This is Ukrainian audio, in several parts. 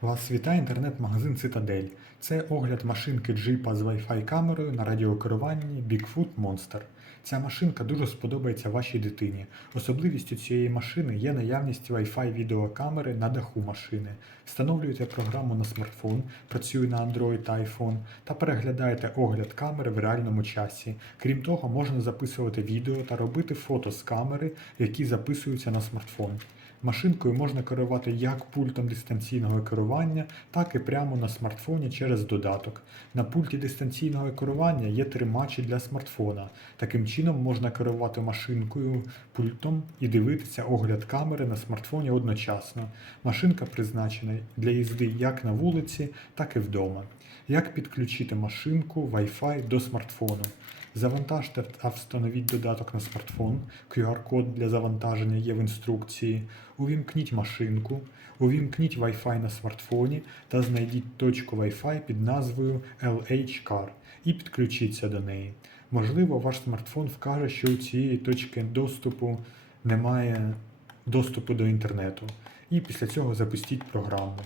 Вас вітає інтернет-магазин Цитадель. Це огляд машинки джипа з Wi-Fi камерою на радіокеруванні Bigfoot Monster. Ця машинка дуже сподобається вашій дитині. Особливістю цієї машини є наявність Wi-Fi відеокамери на даху машини. Встановлюєте програму на смартфон, працює на Android та iPhone та переглядаєте огляд камери в реальному часі. Крім того, можна записувати відео та робити фото з камери, які записуються на смартфон. Машинкою можна керувати як пультом дистанційного керування, так і прямо на смартфоні через додаток. На пульті дистанційного керування є тримачі для смартфона. Таким чином можна керувати машинкою пультом і дивитися огляд камери на смартфоні одночасно. Машинка призначена для їзди як на вулиці, так і вдома. Як підключити машинку Wi-Fi до смартфону? Завантажте та встановіть додаток на смартфон. QR-код для завантаження є в інструкції. Увімкніть машинку, увімкніть Wi-Fi на смартфоні та знайдіть точку Wi-Fi під назвою LH Car і підключіться до неї. Можливо, ваш смартфон вкаже, що у цієї точки доступу немає доступу до інтернету. І після цього запустіть програму.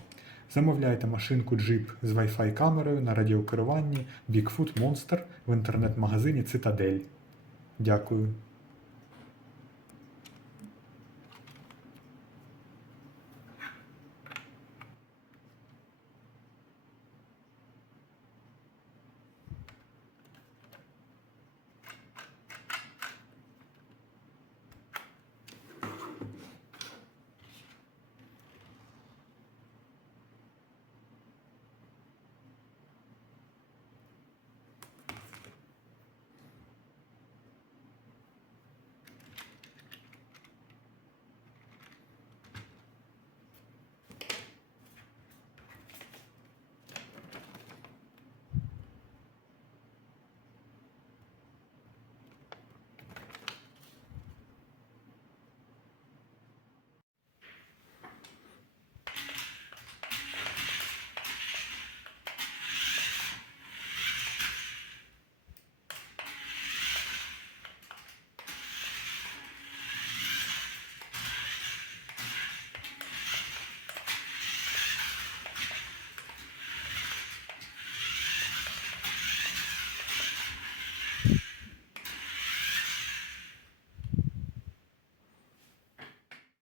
Замовляйте машинку Jeep з Wi-Fi камерою на радіокеруванні Bigfoot Monster в інтернет-магазині Цитадель. Дякую.